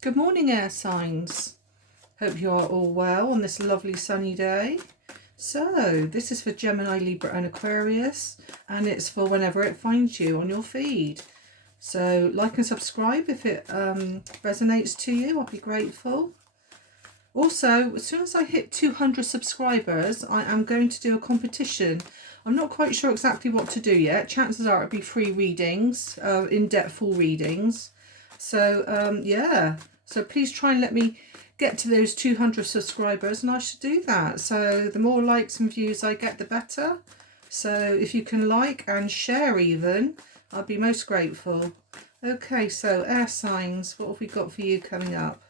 Good morning, air signs. Hope you are all well on this lovely sunny day. So, this is for Gemini, Libra, and Aquarius, and it's for whenever it finds you on your feed. So, like and subscribe if it resonates to you. I'll be grateful. Also, as soon as I hit 200 subscribers, I am going to do a competition. I'm not quite sure exactly what to do yet. Chances are it'll be free readings, in-depth full readings. So, yeah. So please try and let me get to those 200 subscribers, and I should do that. So the more likes and views I get, the better. So if you can like and share even, I'll be most grateful. Okay, so air signs, what have we got for you coming up?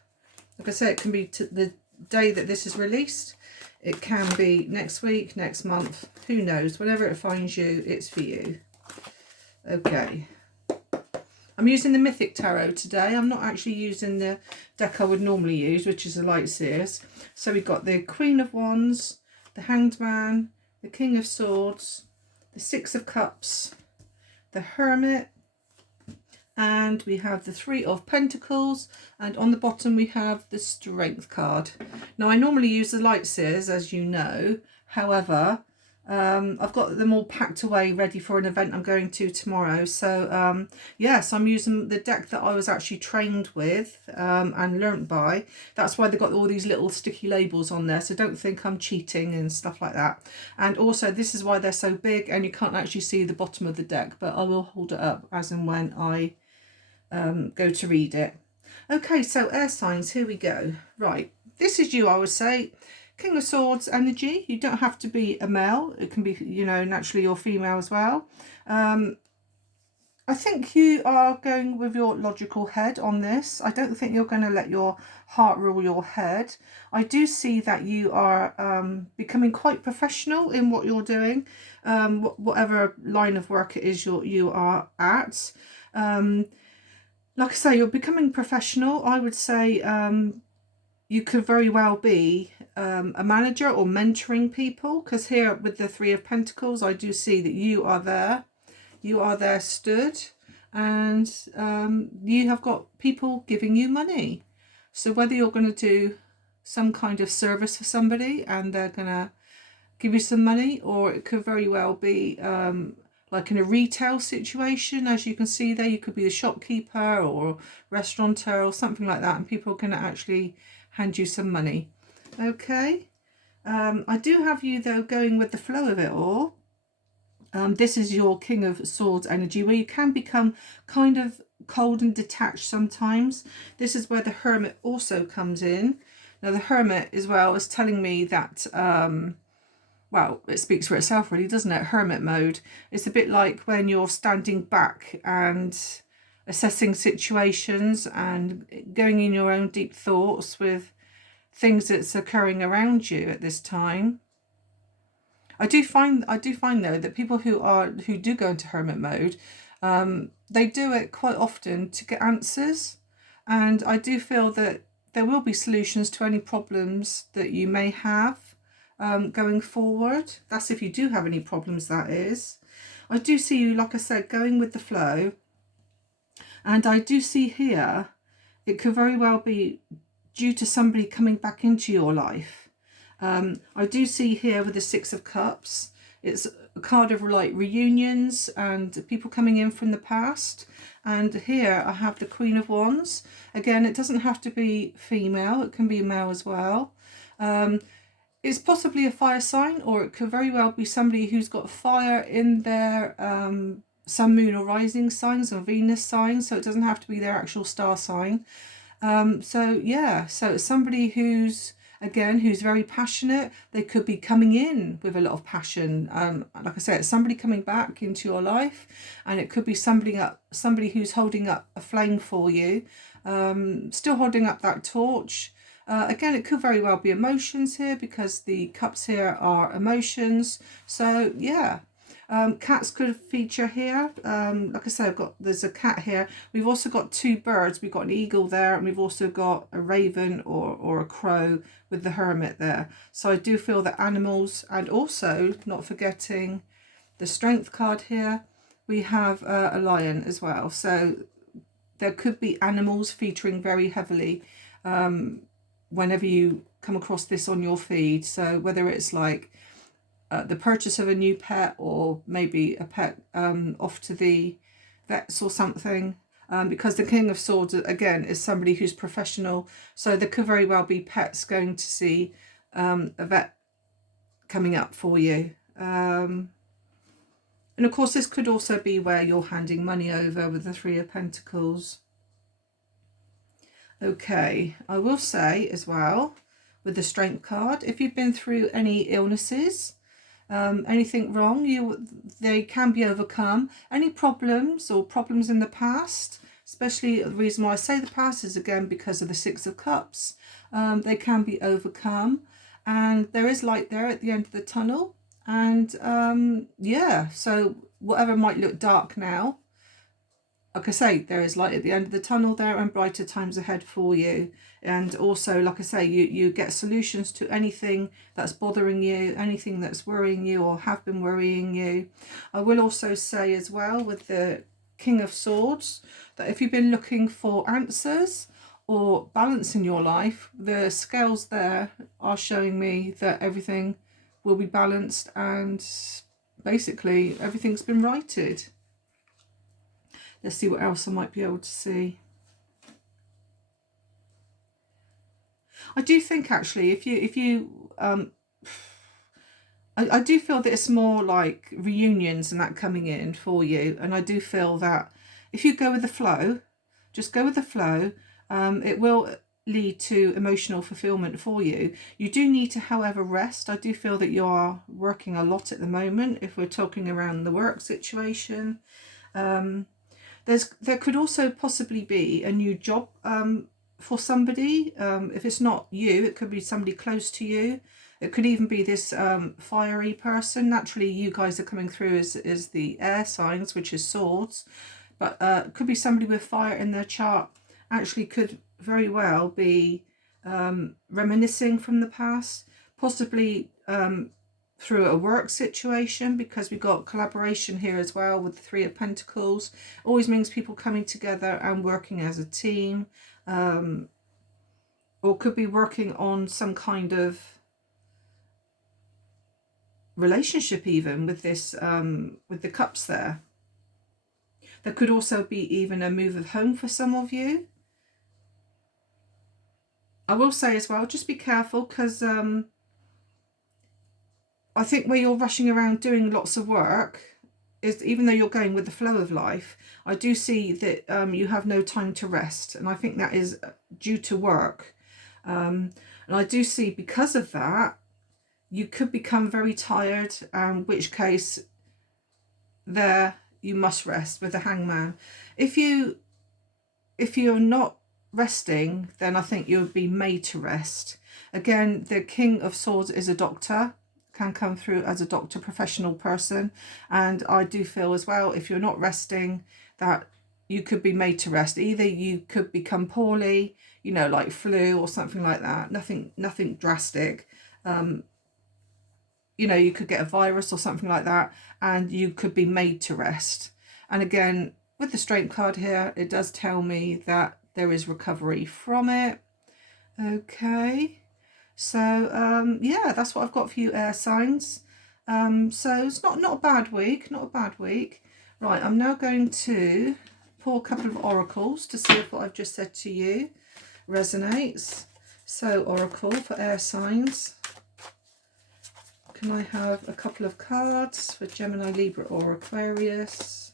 Like I say, it can be the day that this is released. It can be next week, next month, who knows. Whenever it finds you, it's for you. Okay. I'm using the Mythic Tarot today. I'm not actually using the deck I would normally use, which is the Light Seers. So we've got the Queen of Wands, the Hanged Man, the King of Swords, the Six of Cups, the Hermit, and we have the Three of Pentacles, and on the bottom we have the Strength card. Now I normally use the Light Seers, as you know. However, I've got them all packed away ready for an event I'm going to tomorrow. So yes, I'm using the deck that I was actually trained with and learnt by. That's why they've got all these little sticky labels on there, so don't think I'm cheating and stuff like that. And also this is why they're so big and you can't actually see the bottom of the deck, but I will hold it up as and when I go to read it. Okay, so air signs, here we go. Right, this is you, I would say. King of Swords energy. You don't have to be a male. It can be, you know, naturally you're female as well. I think you are going with your logical head on this. I don't think you're going to let your heart rule your head. I do see that you are becoming quite professional in what you're doing, whatever line of work it is you are at. Like I say, you're becoming professional. I would say you could very well be a manager or mentoring people, because here with the Three of Pentacles, I do see that you are there. You are there stood, and you have got people giving you money. So whether you're going to do some kind of service for somebody and they're going to give you some money, or it could very well be like in a retail situation, as you can see there, you could be the shopkeeper or restaurateur or something like that, and people can actually hand you some money. Okay. I do have you though going with the flow of it all. This is your King of Swords energy, where you can become kind of cold and detached sometimes. This is where the Hermit also comes in. Now the Hermit as well is telling me that well, it speaks for itself really, doesn't it? Hermit mode. It's a bit like when you're standing back and assessing situations and going in your own deep thoughts with things that's occurring around you at this time. I do find though that people who do go into hermit mode, they do it quite often to get answers, and I do feel that there will be solutions to any problems that you may have going forward. That's if you do have any problems, that is. I do see you, like I said, going with the flow, and I do see here it could very well be due to somebody coming back into your life. I do see here with the Six of Cups, it's a card of like reunions and people coming in from the past. And here I have the Queen of Wands. Again, it doesn't have to be female, it can be male as well. It's possibly a fire sign, or it could very well be somebody who's got fire in their sun, moon or rising signs, or Venus signs, so it doesn't have to be their actual star sign. So yeah, so it's somebody who's, again, who's very passionate. They could be coming in with a lot of passion. Like I said, it's somebody coming back into your life, and it could be somebody who's holding up a flame for you, still holding up that torch. Again, it could very well be emotions here, because the cups here are emotions. So yeah, cats could feature here. Like I said, there's a cat here. We've also got two birds. We've got an eagle there, and we've also got a raven or a crow with the hermit there. So I do feel that animals, and also not forgetting the strength card here, we have a lion as well. So there could be animals featuring very heavily whenever you come across this on your feed. So whether it's like the purchase of a new pet, or maybe a pet off to the vets or something. Because the King of Swords, again, is somebody who's professional. So there could very well be pets going to see a vet coming up for you. And of course, this could also be where you're handing money over with the Three of Pentacles. Okay, I will say as well, with the Strength card, if you've been through any illnesses, anything wrong, they can be overcome. Any problems in the past, especially the reason why I say the past is again because of the Six of Cups, they can be overcome, and there is light there at the end of the tunnel. And yeah, so whatever might look dark now, like I say, there is light at the end of the tunnel there, and brighter times ahead for you. And also, like I say, you get solutions to anything that's bothering you, anything that's worrying you or have been worrying you. I will also say as well, with the King of Swords, that if you've been looking for answers or balance in your life, the scales there are showing me that everything will be balanced, and basically everything's been righted. Let's see what else I might be able to see. I do think actually, I do feel that it's more like reunions and that coming in for you. And I do feel that if you go with the flow, just go with the flow, it will lead to emotional fulfillment for you. You do need to, however, rest. I do feel that you are working a lot at the moment, if we're talking around the work situation. There could also possibly be a new job for somebody. If it's not you, it could be somebody close to you. It could even be this fiery person. Naturally, you guys are coming through as the air signs, which is swords. But it could be somebody with fire in their chart. Actually could very well be reminiscing from the past. Possibly through a work situation, because we've got collaboration here as well with the Three of Pentacles. Always means people coming together and working as a team, or could be working on some kind of relationship even with this with the cups there. There could also be even a move of home for some of you. I will say as well, just be careful, because I think where you're rushing around doing lots of work is, even though you're going with the flow of life, I do see that you have no time to rest. And I think that is due to work. And I do see, because of that, you could become very tired, in which case there you must rest with the Hangman. If you're not resting, then I think you'll be made to rest. Again, the King of Swords is a doctor, can come through as a doctor, professional person, and I do feel as well, if you're not resting, that you could be made to rest. Either you could become poorly, you know, like flu or something like that. Nothing drastic. You know, you could get a virus or something like that, and you could be made to rest. And again, with the Strength card here, it does tell me that there is recovery from it. Okay, so yeah, that's what I've got for you, air signs. So it's not a bad week, not a bad week. Right, I'm now going to pull a couple of oracles to see if what I've just said to you resonates. So oracle for air signs. Can I have a couple of cards for Gemini, Libra or Aquarius?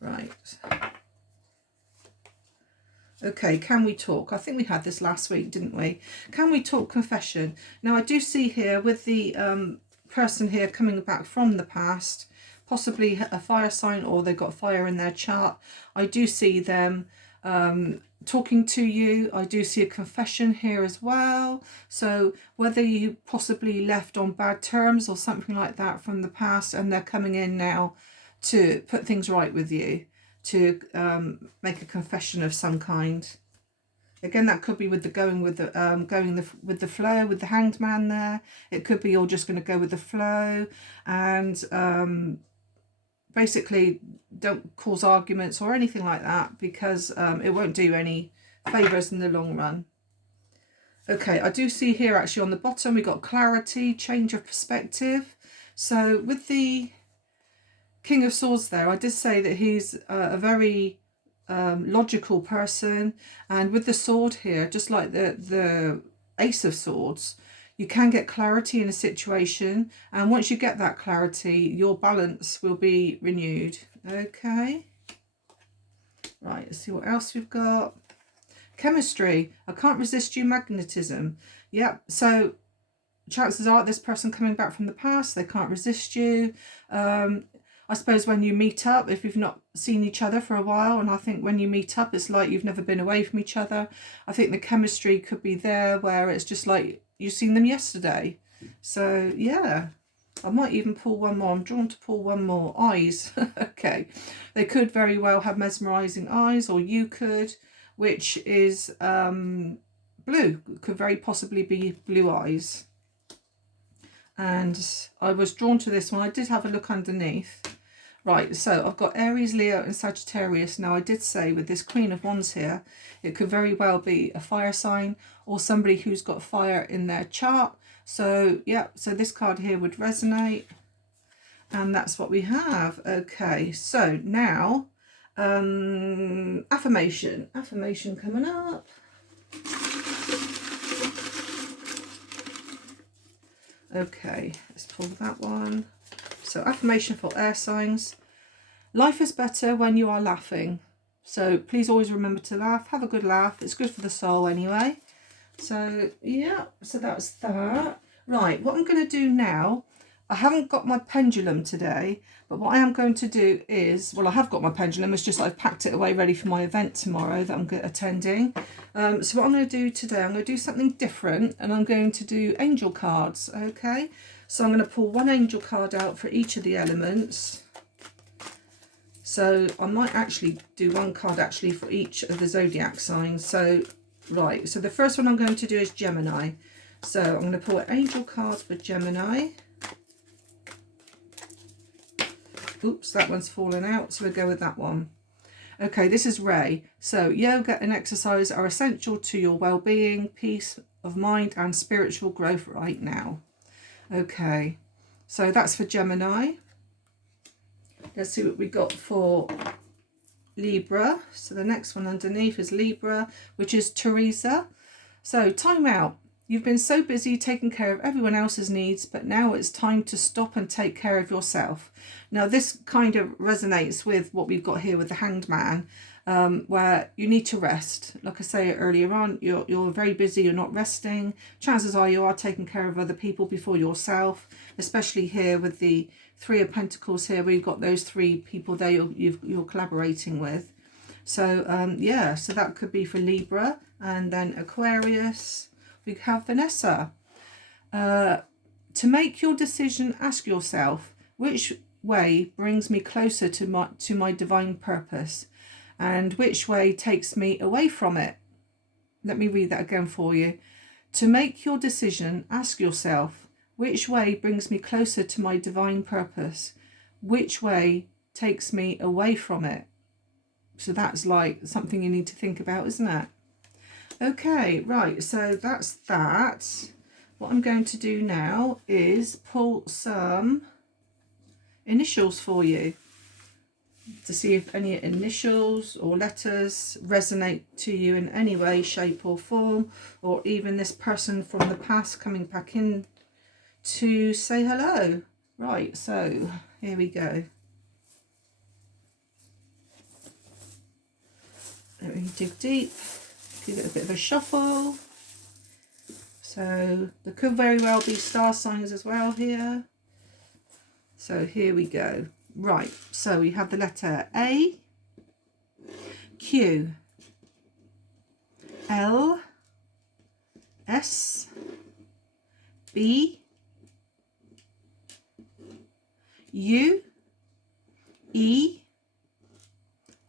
Right. Okay, can we talk? I think we had this last week, didn't we? Can we talk confession? Now, I do see here with the person here coming back from the past, possibly a fire sign, or they've got fire in their chart. I do see them talking to you. I do see a confession here as well. So whether you possibly left on bad terms or something like that from the past, and they're coming in now to put things right with you, to make a confession of some kind. Again, that could be with the going with the flow, with the Hanged Man there. It could be you're just going to go with the flow, and basically don't cause arguments or anything like that, because it won't do any favours in the long run. Okay, I do see here actually on the bottom we got clarity, change of perspective. So with the King of Swords there, I did say that he's a very logical person, and with the sword here, just like the Ace of Swords, you can get clarity in a situation, and once you get that clarity, your balance will be renewed. Okay, right, let's see what else we've got. Chemistry, I can't resist you, magnetism. Yep, so chances are this person coming back from the past, they can't resist you. I suppose when you meet up, if you've not seen each other for a while, and I think when you meet up, it's like you've never been away from each other. I think the chemistry could be there where it's just like you've seen them yesterday. So yeah, I might even pull one more. I'm drawn to pull one more. Eyes. Okay, they could very well have mesmerizing eyes, or you could, which is blue. Could very possibly be blue eyes. And I was drawn to this one. I did have a look underneath. Right, so I've got Aries, Leo and Sagittarius. Now I did say with this Queen of Wands here, it could very well be a fire sign or somebody who's got fire in their chart. So yeah, so this card here would resonate. And that's what we have. Okay, so now affirmation coming up. Okay, let's pull that one. So affirmation for air signs. Life is better when you are laughing. So please always remember to laugh. Have a good laugh. It's good for the soul anyway. So yeah, so that's that. Right, what I'm going to do now, I haven't got my pendulum today, but what I am going to do is, well, I have got my pendulum, it's just I've packed it away ready for my event tomorrow that I'm attending. So what I'm going to do today, I'm going to do something different, and I'm going to do angel cards, okay? So I'm going to pull one angel card out for each of the elements. So I might actually do one card actually for each of the zodiac signs. So, right, so the first one I'm going to do is Gemini. So I'm going to pull an angel card for Gemini. Oops, that one's fallen out, so we'll go with that one. Okay, this is Ray. So yoga and exercise are essential to your well-being, peace of mind and spiritual growth right now. Okay, so that's for Gemini. Let's see what we got for Libra. So the next one underneath is Libra, which is Teresa. So time out. You've been so busy taking care of everyone else's needs, but now it's time to stop and take care of yourself. Now this kind of resonates with what we've got here with the Hanged Man, where you need to rest. Like I say earlier on, you're very busy, you're not resting. Chances are you are taking care of other people before yourself, especially here with the Three of Pentacles here, where you've got those three people there you're collaborating with. So yeah, so that could be for Libra. And then Aquarius, we have Vanessa. To make your decision, ask yourself, which way brings me closer to my divine purpose, and which way takes me away from it? Let me read that again for you. To make your decision, ask yourself, which way brings me closer to my divine purpose? Which way takes me away from it? So that's like something you need to think about, isn't it? Okay, right, so that's that. What I'm going to do now is pull some initials for you to see if any initials or letters resonate to you in any way, shape or form, or even this person from the past coming back in to say hello. Right, so here we go. Let me dig deep, give it a bit of a shuffle. So there could very well be star signs as well here. So here we go. Right, so we have the letter A, Q, L, S, B, U, E,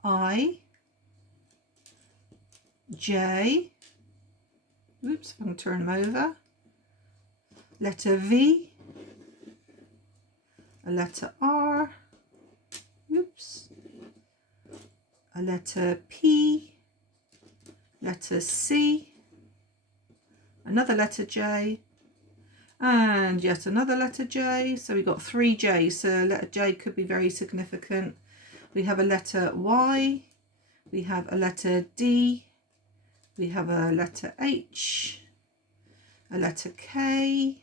I, J, oops, I'm going to turn them over, letter V, a letter R, Oops. A letter P, letter C, another letter J, and yet another letter J. So we've got 3 J's, so letter J could be very significant. We have a letter Y, we have a letter D, we have a letter H, a letter K,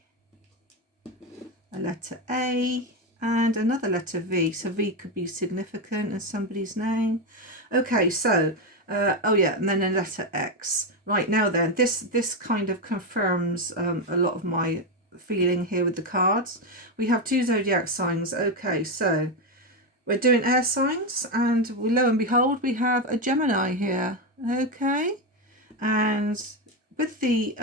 a letter A, and another letter V. So V could be significant in somebody's name. Okay, so oh yeah, and then a letter X. Right, now then, this kind of confirms a lot of my feeling here with the cards. We have 2 zodiac signs. Okay, so we're doing air signs, and lo and behold, we have a Gemini here. Okay, and with the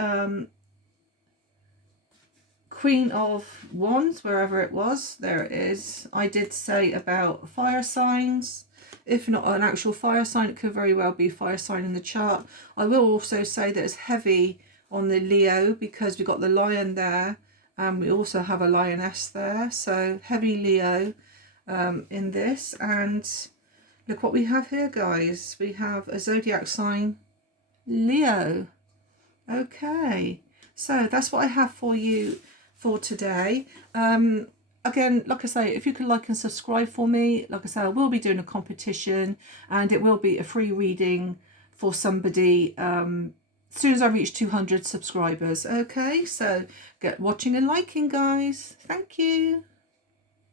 Queen of Wands, wherever it was, there it is. I did say about fire signs. If not an actual fire sign, it could very well be fire sign in the chart. I will also say that it's heavy on the Leo because we've got the lion there, and we also have a lioness there. So heavy Leo in this. And look what we have here, guys. We have a zodiac sign, Leo. Okay, so that's what I have for you for today. Again, like I say, if you could like and subscribe for me, like I say, I will be doing a competition, and it will be a free reading for somebody as soon as I reach 200 subscribers. Okay, so get watching and liking, guys. Thank you.